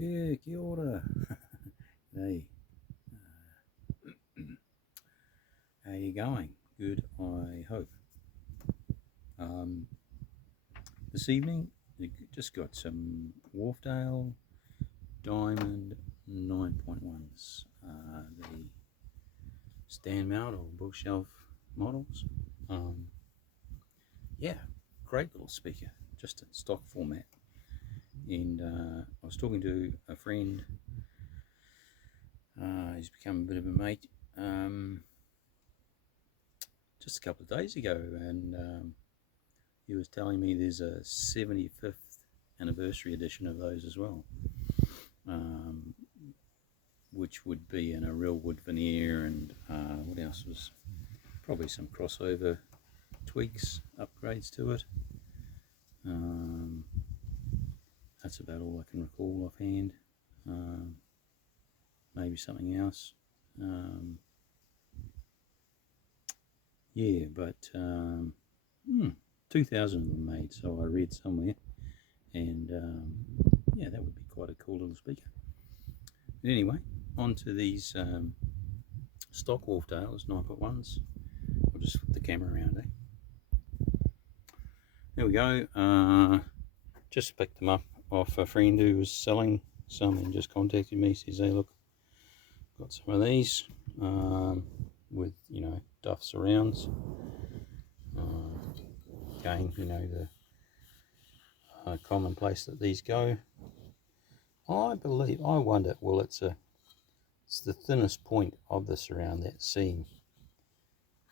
Yeah, kia ora. Hey, how you going? Good, I hope. This evening, we just got some Wharfedale Diamond 9.1s, the stand mount or bookshelf models. Yeah, great little speaker, just in stock format. And I was talking to a friend. He's become a bit of a mate. Just a couple of days ago, and he was telling me there's a 75th anniversary edition of those as well, which would be in a real wood veneer, and what else was probably some crossover tweaks, upgrades to it. That's about all I can recall offhand. Maybe something else. Yeah, but 2,000 of them made, so I read somewhere, and yeah, that would be quite a cool little speaker. But anyway, on to these stock Wharfedales 9.1s. I'll just flip the camera around, There we go. Just picked them up off a friend who was selling some and just contacted me. Says, hey, look, got some of these with, Duff surrounds. Again, the common place that these go. I wonder, well, it's the thinnest point of the surround, that seam.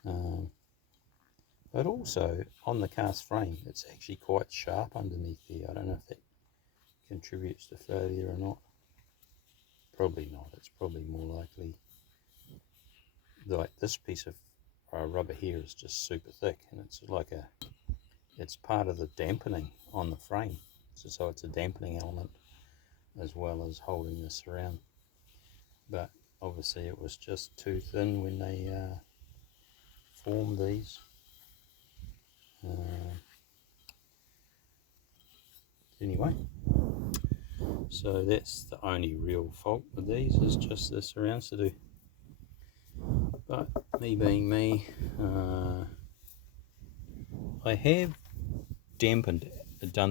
But also on the cast frame, it's actually quite sharp underneath there. I don't know if that contributes to failure or not. Probably not. It's probably more likely like this piece of rubber here is just super thick, and it's part of the dampening on the frame. So it's a dampening element as well as holding this around. But obviously it was just too thin when they formed these. Anyway, so that's the only real fault with these, is just the surrounds to do. But me being me, I have done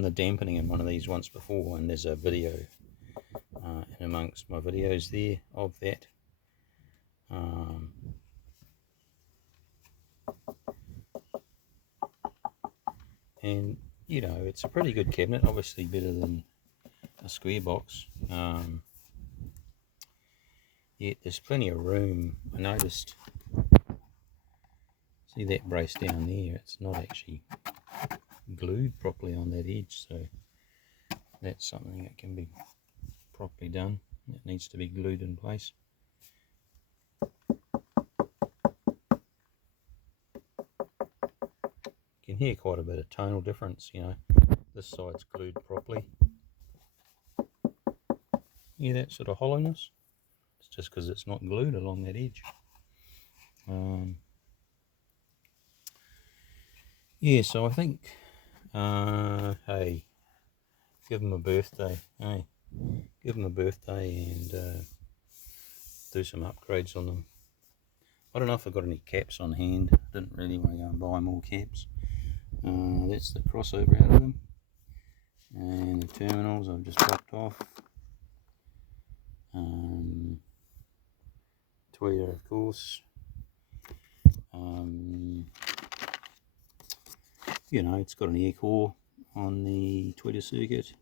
the dampening in one of these once before, and there's a video in amongst my videos there of that. And it's a pretty good cabinet, obviously better than a square box. Yet there's plenty of room. I noticed, see that brace down there, it's not actually glued properly on that edge, so that's something that can be properly done. It needs to be glued in place. You can hear quite a bit of tonal difference, this side's glued properly. Yeah, that sort of hollowness, it's just because it's not glued along that edge. Yeah, so I think, hey, give them a birthday, give them a birthday and do some upgrades on them. I don't know if I've got any caps on hand. I didn't really want to go and buy more caps. That's the crossover out of them, and the terminals I've just popped off. Tweeter, of course. It's got an air core on the tweeter circuit.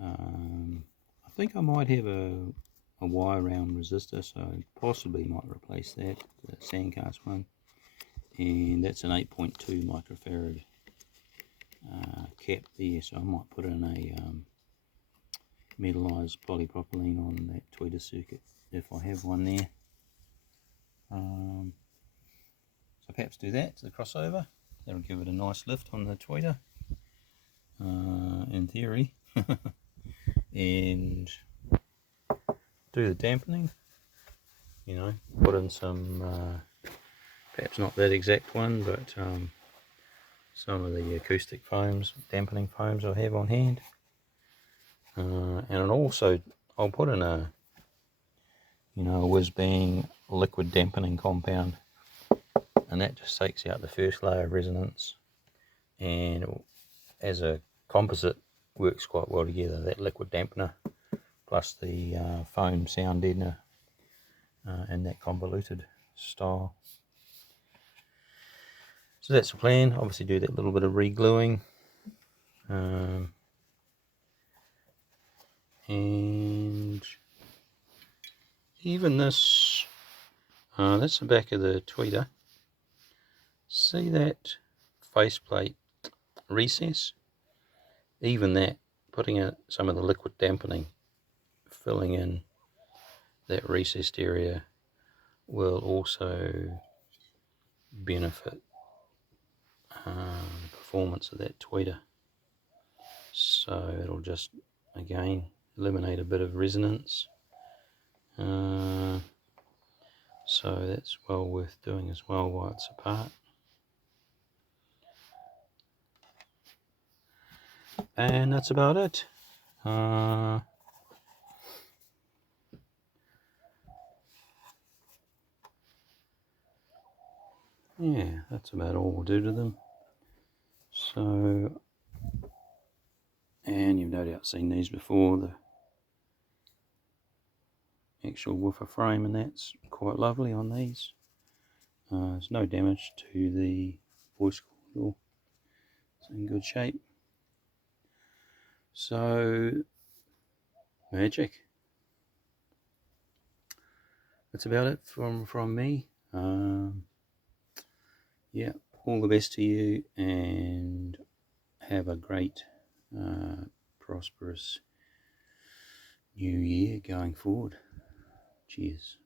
I think I might have a wire round resistor, so possibly might replace that, the Sandcast one. And that's an 8.2 microfarad cap there, so I might put in a metallized polypropylene on that tweeter circuit if I have one there. So perhaps do that to the crossover. That'll give it a nice lift on the tweeter, in theory. And do the dampening, put in some, perhaps not that exact one, but some of the acoustic foams, dampening foams I have on hand, and also I'll put in a whiz bang liquid dampening compound, and that just takes out the first layer of resonance, and as a composite works quite well together, that liquid dampener plus the foam sound deadener and that convoluted style. So that's the plan. Obviously do that little bit of re-gluing, and even this, that's the back of the tweeter. See that faceplate recess? Even that, putting out some of the liquid dampening, filling in that recessed area, will also benefit the performance of that tweeter. So it'll just, again, eliminate a bit of resonance. So that's well worth doing as well while it's apart. And that's about it. Yeah, that's about all we'll do to them. So, and you've no doubt seen these before, the actual woofer frame, and that's quite lovely on these. There's no damage to the voice coil, it's in good shape. So, magic. That's about it from me. Yeah, all the best to you, and have a great, prosperous new year going forward. Cheers.